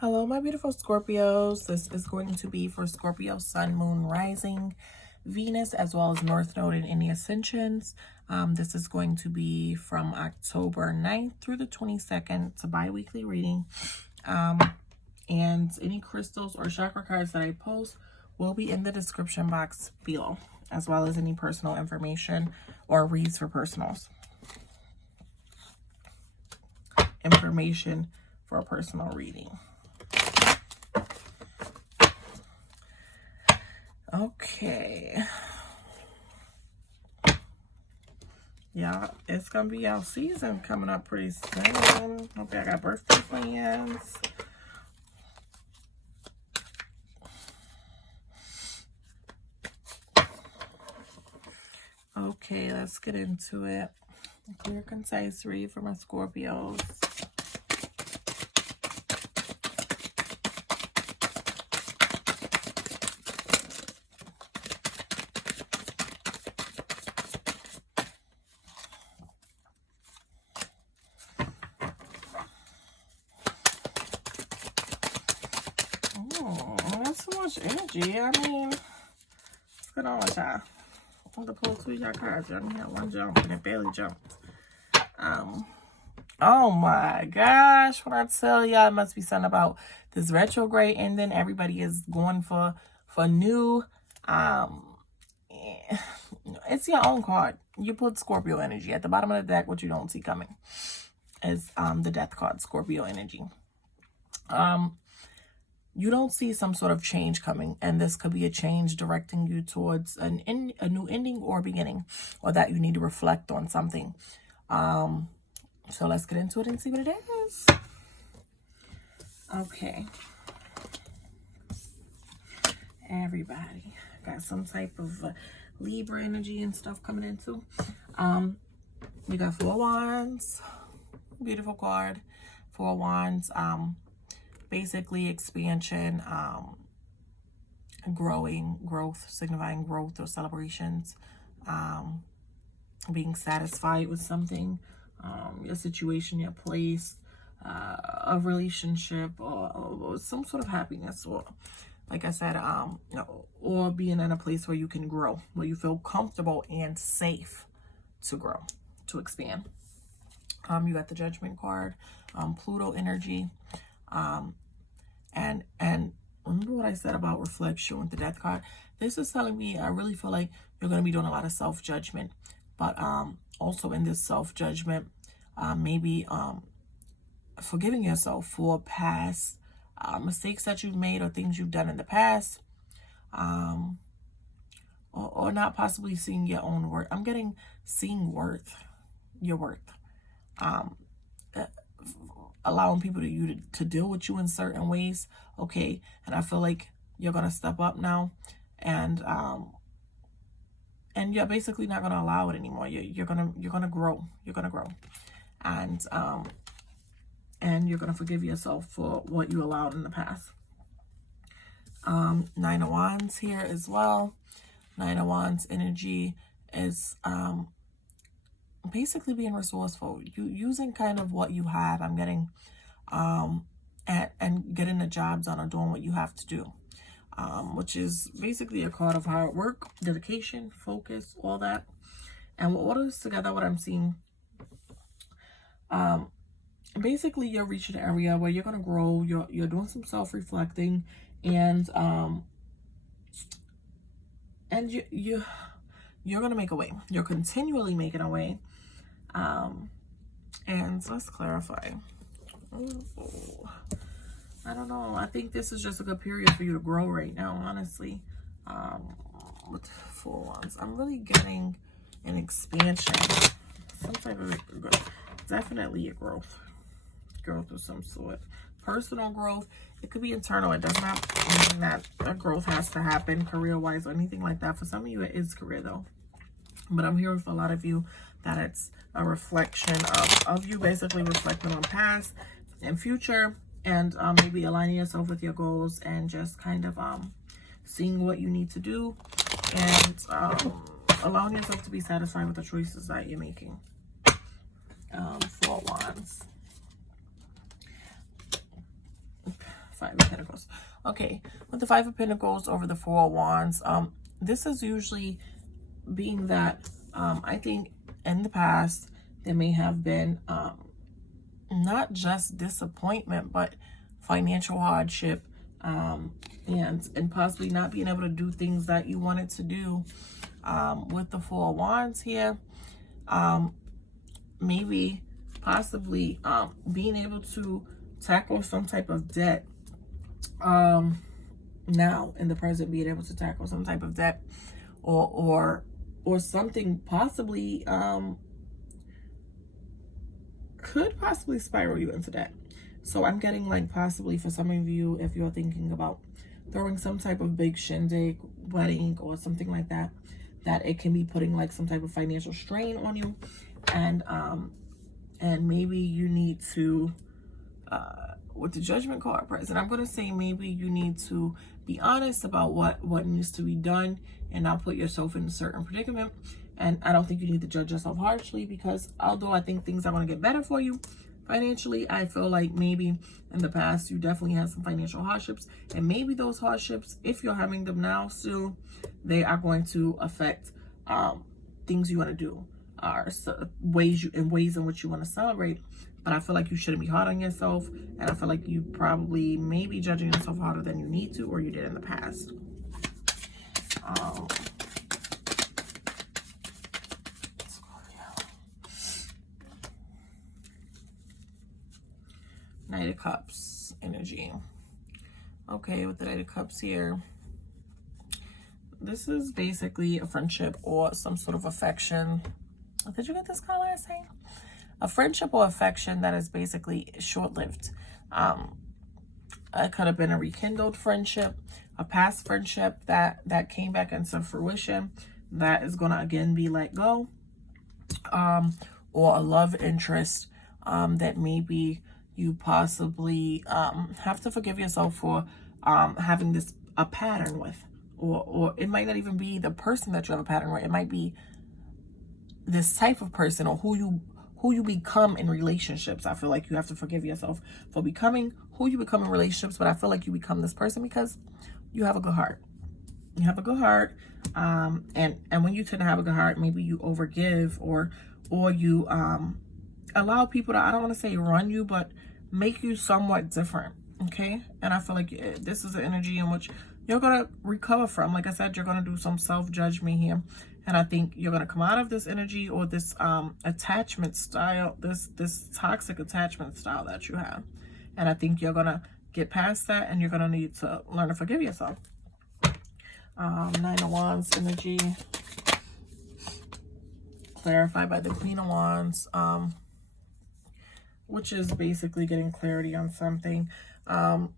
Hello, my beautiful Scorpios. This is going to be for Scorpio, Sun, Moon, Rising, Venus, as well as North Node and any ascensions. This is going to be from October 9th through the 22nd. It's a bi-weekly reading. And any crystals or chakra cards that I post will be in the description box below, as well as any personal information or reads for personals. Information for a personal reading. Okay. Yeah, it's gonna be our season coming up pretty soon. Okay, I got birthday plans. Okay, let's get into it. A clear, concise read for my Scorpios. That's so much energy. I mean, what's going on with y'all? I'm going to pull two of y'all cards. Y'all only had one jump and it barely jumped. Oh my gosh. When I tell y'all, it must be something about this retrograde ending. Everybody is going for new. It's your own card. You put Scorpio energy at the bottom of the deck. What you don't see coming is the death card, Scorpio energy. You don't see some sort of change coming, and this could be a change directing you towards a new ending or beginning, or that you need to reflect on something. So let's get into it and see what it is. Okay. Everybody got some type of Libra energy and stuff coming into. We got 4 wands. Beautiful card. 4 wands. Basically expansion, growth, signifying growth or celebrations, being satisfied with something, your situation, your place, a relationship, or some sort of happiness, or like I said, or being in a place where you can grow, where you feel comfortable and safe to grow, to expand. You got the Judgment card, Pluto energy. And remember what I said about reflection with the Death card? This is telling me I really feel like you're going to be doing a lot of self-judgment, but also in this self-judgment, maybe forgiving yourself for past mistakes that you've made or things you've done in the past, or not possibly seeing your own worth. I'm getting seeing your worth. Allowing people to deal with you in certain ways, okay? And I feel like you're gonna step up now, and you're basically not gonna allow it anymore. You're gonna grow. You're gonna grow, and you're gonna forgive yourself for what you allowed in the past. 9 of Wands here as well. 9 of Wands energy is basically being resourceful, using kind of what you have. I'm getting and getting the job done or doing what you have to do, which is basically a card of hard work, dedication, focus, all that. And with all this together, what I'm seeing, basically you're reaching an area where you're going to grow, you're doing some self-reflecting, and you're going to make a way. You're continually making a way. And let's clarify. Ooh, I don't know. I think this is just a good period for you to grow right now, honestly. With 4 wands, I'm really getting an expansion, some type of growth. Definitely a growth of some sort. Personal growth. It could be internal. It does not mean that a growth has to happen career-wise or anything like that. For some of you, it is career though. But I'm hearing for a lot of you that it's a reflection of you basically reflecting on past and future, and maybe aligning yourself with your goals and just kind of seeing what you need to do, and allowing yourself to be satisfied with the choices that you're making. 4 wands. Five of Pentacles. Okay, with the Five of Pentacles over the Four of Wands, this is usually being that I think in the past there may have been not just disappointment, but financial hardship, and possibly not being able to do things that you wanted to do. With the Four of Wands here, maybe possibly being able to tackle some type of debt. Now in the present, being able to tackle some type of debt, or something possibly could possibly spiral you into debt. So I'm getting like possibly for some of you, if you're thinking about throwing some type of big shindig, wedding or something like that, that it can be putting like some type of financial strain on you, and maybe you need to with the Judgment card present, I'm going to say maybe you need to be honest about what needs to be done and not put yourself in a certain predicament. And I don't think you need to judge yourself harshly, because although I think things are going to get better for you financially, I feel like maybe in the past you definitely had some financial hardships, and maybe those hardships, if you're having them now still, they are going to affect things you want to do, or ways in which you want to celebrate. But I feel like you shouldn't be hard on yourself, and I feel like you probably may be judging yourself harder than you need to, or you did in the past. Knight of Cups energy. Okay, with the Knight of Cups here, this is basically a friendship or some sort of affection. Did you get this card last time? A friendship or affection that is basically short-lived. It could have been a rekindled friendship, a past friendship that came back into fruition, that is going to again be let go, or a love interest that maybe you possibly have to forgive yourself for having a pattern with, or it might not even be the person that you have a pattern with. It might be this type of person, or who you become in relationships. I feel like you have to forgive yourself for becoming who you become in relationships, but I feel like you become this person because you have a good heart. You have a good heart, and when you tend to have a good heart, maybe you overgive, or you allow people to, I don't want to say run you, but make you somewhat different, okay? And I feel like this is an energy in which you're going to recover from. Like I said, you're going to do some self-judgment here. And I think you're going to come out of this energy, or this attachment style, this toxic attachment style that you have. And I think you're going to get past that, and you're going to need to learn to forgive yourself. Nine of Wands energy. Clarified by the Queen of Wands. Which is basically getting clarity on something. Nine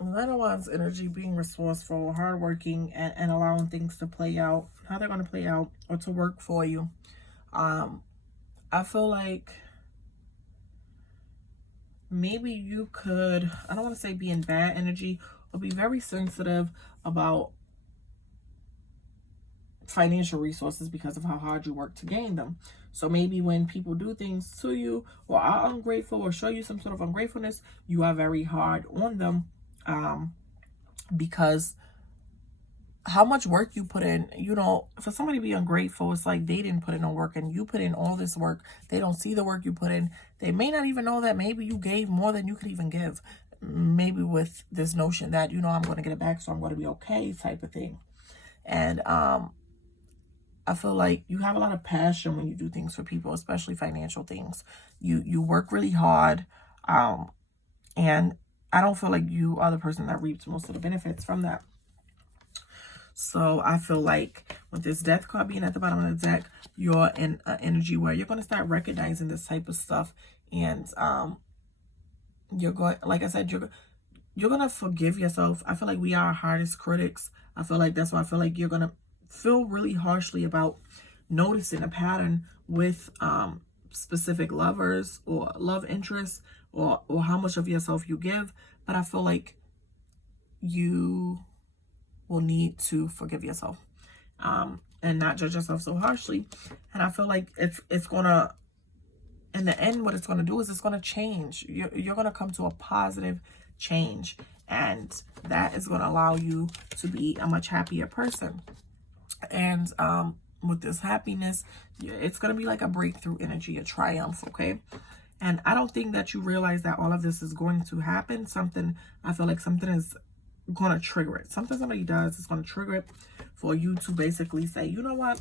of Wands energy, being resourceful, hardworking, and allowing things to play out, how they're going to play out, or to work for you. I feel like maybe you could, I don't want to say be in bad energy, or be very sensitive about financial resources because of how hard you work to gain them. So maybe when people do things to you, or are ungrateful, or show you some sort of ungratefulness, you are very hard on them, because how much work you put in, for somebody to be ungrateful, it's like they didn't put in no work, and you put in all this work. They don't see the work you put in. They may not even know that maybe you gave more than you could even give. Maybe with this notion that, I'm going to get it back, so I'm going to be okay type of thing. And I feel like you have a lot of passion when you do things for people, especially financial things. You work really hard, and I don't feel like you are the person that reaps most of the benefits from that. So I feel like with this Death card being at the bottom of the deck, you're in an energy where you're going to start recognizing this type of stuff, and you're going, like I said, you're going to forgive yourself. I feel like we are our hardest critics. I feel like that's why I feel like you're going to feel really harshly about noticing a pattern with specific lovers or love interests, or how much of yourself you give. But I feel like you will need to forgive yourself, and not judge yourself so harshly. And I feel like it's gonna, in the end, what it's gonna do is it's gonna change. You're gonna come to a positive change. And that is going to allow you to be a much happier person. And with this happiness, it's going to be like a breakthrough energy, a triumph, okay? And I don't think that you realize that all of this is going to happen. I feel like something is going to trigger it. Something somebody does is going to trigger it for you to basically say, you know what?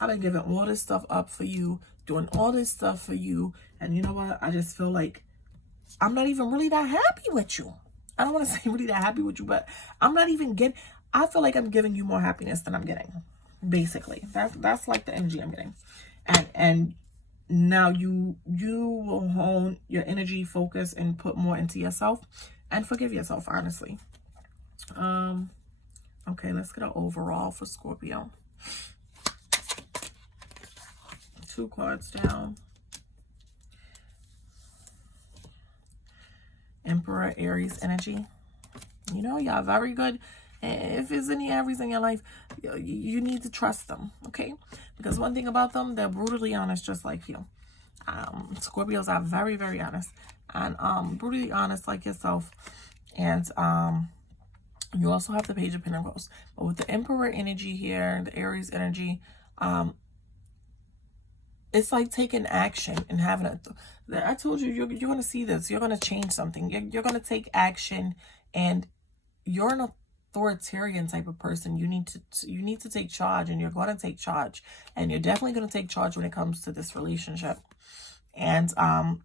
I've been giving all this stuff up for you, doing all this stuff for you. And you know what? I just feel like I'm not even really that happy with you. I don't want to say really that happy with you, but I'm not even getting, I feel like I'm giving you more happiness than I'm getting. Basically, that's like the energy I'm getting. And now you will hone your energy, focus, and put more into yourself and forgive yourself, honestly. Okay, let's get an overall for Scorpio. 2 cards down. Emperor, Aries energy. You know, y'all very good. If there's any Aries in your life, you need to trust them, okay? Because one thing about them, they're brutally honest, just like you. Scorpios are very, very honest. And brutally honest like yourself. And you also have the Page of Pentacles. But with the Emperor energy here, the Aries energy, it's like taking action and having a... I told you, you're going to see this. You're going to change something. You're going to take action, and you're an authoritarian type of person. You need to take charge, and you're going to take charge. And you're definitely going to take charge when it comes to this relationship. And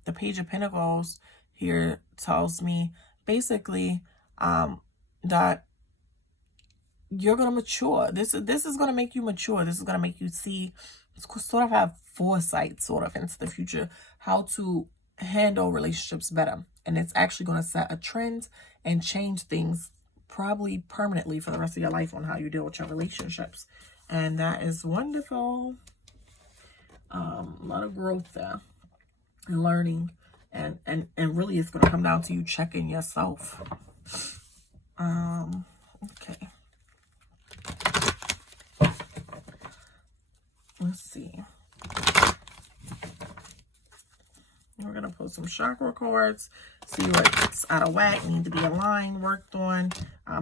the Page of Pentacles here tells me basically that you're going to mature. This is going to make you mature. This is going to make you see, sort of have foresight sort of into the future, how to handle relationships better. And it's actually going to set a trend and change things probably permanently for the rest of your life on how you deal with your relationships. And that is wonderful. A lot of growth there and learning. And really it's going to come down to you checking yourself. Okay. Let's see. We're going to pull some chakra cards, see what's out of whack, need to be aligned, worked on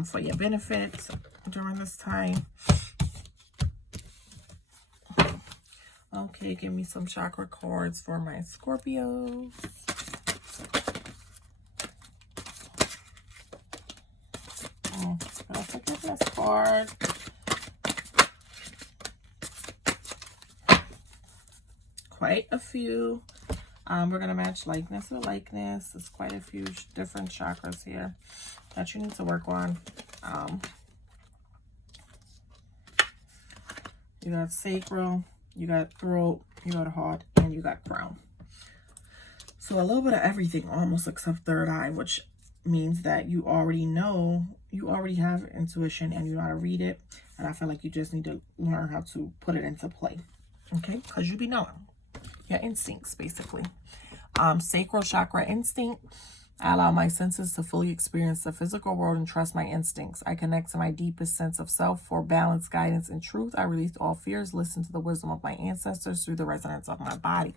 for your benefit during this time. Okay, give me some chakra cards for my Scorpios. I'll pick up this card. Quite a few. We're going to match likeness with likeness. There's quite a few different chakras here that you need to work on. You got sacral, you got throat, you got heart, and you got crown. So a little bit of everything, almost except third eye, which means that you already know, you already have intuition and you know how to read it. And I feel like you just need to learn how to put it into play. Okay? Because you be knowing. Your instincts, basically. Sacral chakra instinct. I allow my senses to fully experience the physical world and trust my instincts. I connect to my deepest sense of self for balance, guidance, and truth. I release all fears, listen to the wisdom of my ancestors through the resonance of my body.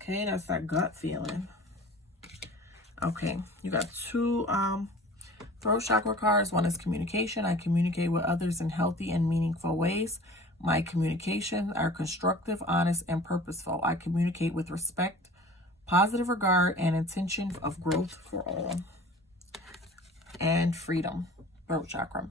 Okay, that's that gut feeling. Okay, you got 2 throat chakra cards. One is communication. I communicate with others in healthy and meaningful ways. My communications are constructive, honest, and purposeful. I communicate with respect, positive regard, and intention of growth for all. And freedom, throat chakra.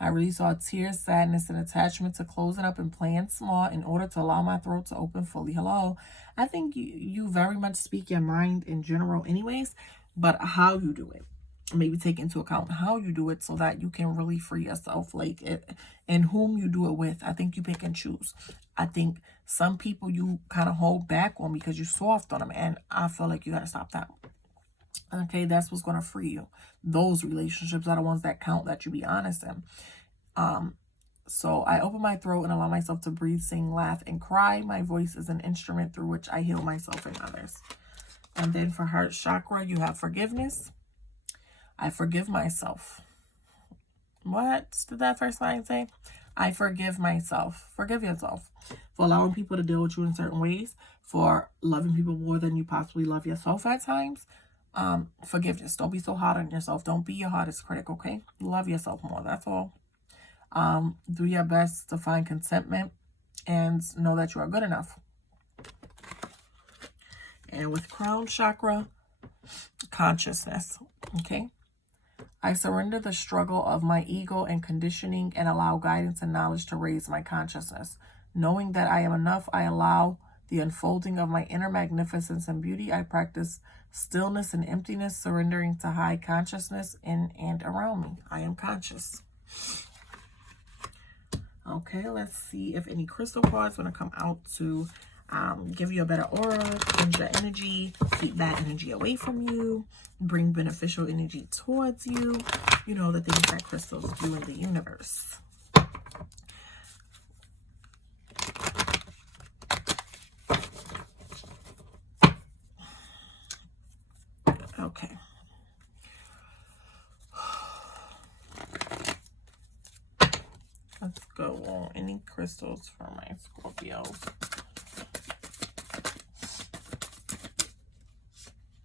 I release all tears, sadness, and attachment to closing up and playing small in order to allow my throat to open fully. Hello. I think you very much speak your mind in general anyways, but how you do it. Maybe take into account how you do it so that you can really free yourself, like it, and whom you do it with. I think you pick and choose. I think some people you kind of hold back on because you're soft on them, and I feel like you got to stop that. Okay, that's what's going to free you. Those relationships are the ones that count, that you be honest in. So I open my throat and allow myself to breathe, sing, laugh, and cry. My voice is an instrument through which I heal myself and others. And then for heart chakra, you have forgiveness. I forgive myself. What did that first line say? I forgive myself. Forgive yourself for allowing people to deal with you in certain ways, for loving people more than you possibly love yourself at times, Forgiveness. Don't be so hard on yourself. Don't be your hardest critic, okay? Love yourself more. That's all. Do your best to find contentment and know that you are good enough. And with crown chakra, consciousness, okay? I surrender the struggle of my ego and conditioning and allow guidance and knowledge to raise my consciousness. Knowing that I am enough, I allow the unfolding of my inner magnificence and beauty. I practice stillness and emptiness, surrendering to high consciousness in and around me. I am conscious. Okay, let's see if any crystal cards want to come out to give you a better aura, cleanse your energy, keep bad energy away from you, bring beneficial energy towards you. You know, the things that crystals do in the universe. Okay. Let's go on any crystals for my Scorpios.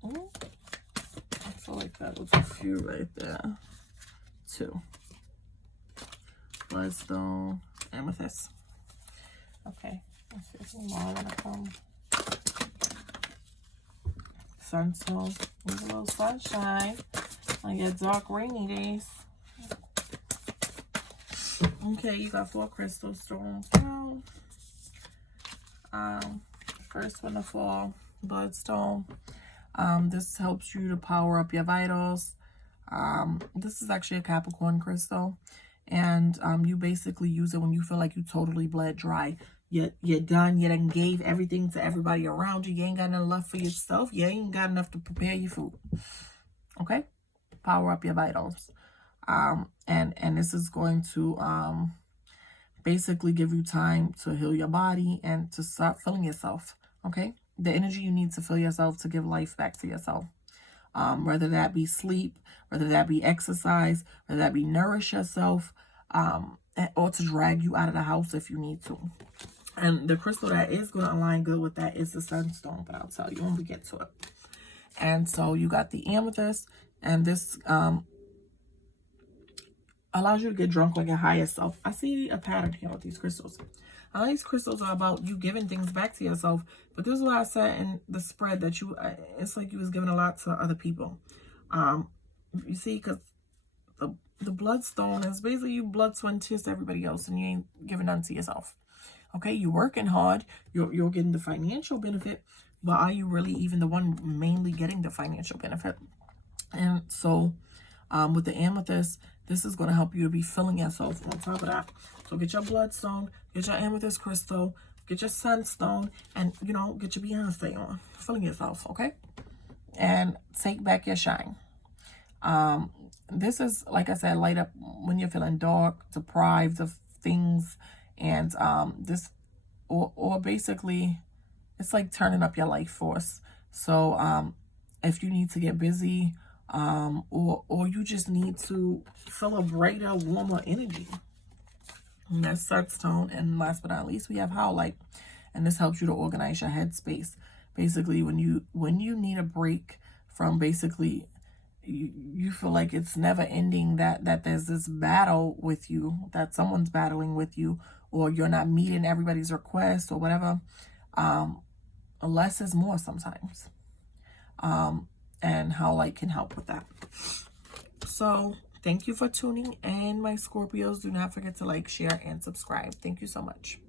I feel like that was a few right there. 2. Bloodstone, amethyst. Okay, let's see if more want to come. Sunstone, there's a little sunshine on your dark rainy days. Okay, you got 4 crystal stones. First one to fall, Bloodstone. This helps you to power up your vitals. This is actually a Capricorn crystal, and you basically use it when you feel like you totally bled dry. You're done. You done gave everything to everybody around you. You ain't got enough left for yourself. You ain't got enough to prepare your food. Okay, power up your vitals. And this is going to basically give you time to heal your body and to start feeling yourself. Okay, the energy you need to feel yourself, to give life back to yourself. Whether that be sleep, whether that be exercise, whether that be nourish yourself, or to drag you out of the house if you need to. And the crystal that is going to align good with that is the Sunstone, but I'll tell you when we get to it. And so you got the amethyst, and this allows you to get drunk on your higher self. I see a pattern here with these crystals. All these crystals are about you giving things back to yourself, but there's a lot said in the spread that you, it's like you was giving a lot to other people. You see, because the bloodstone is basically you blood, sweat, and tears to everybody else, and you ain't giving none to yourself. Okay, you're working hard, you're getting the financial benefit, but are you really even the one mainly getting the financial benefit? And so with the amethyst, this is going to help you to be filling yourself on top of that. So get your bloodstone, get your amethyst crystal, get your sunstone, and, you know, get your Beyonce on. Filling yourself, okay? And take back your shine. This is, like I said, light up when you're feeling dark, deprived of things, and this, or basically, it's like turning up your life force. So if you need to get busy, or you just need to feel a brighter, warmer energy. And that's Sunstone. And last but not least, we have howlite, and this helps you to organize your headspace. Basically, when you need a break from basically you feel like it's never ending, that there's this battle with you, that someone's battling with you, or you're not meeting everybody's request or whatever, less is more sometimes. And howlite can help with that. So thank you for tuning in, my Scorpios. Do not forget to like, share, and subscribe. Thank you so much.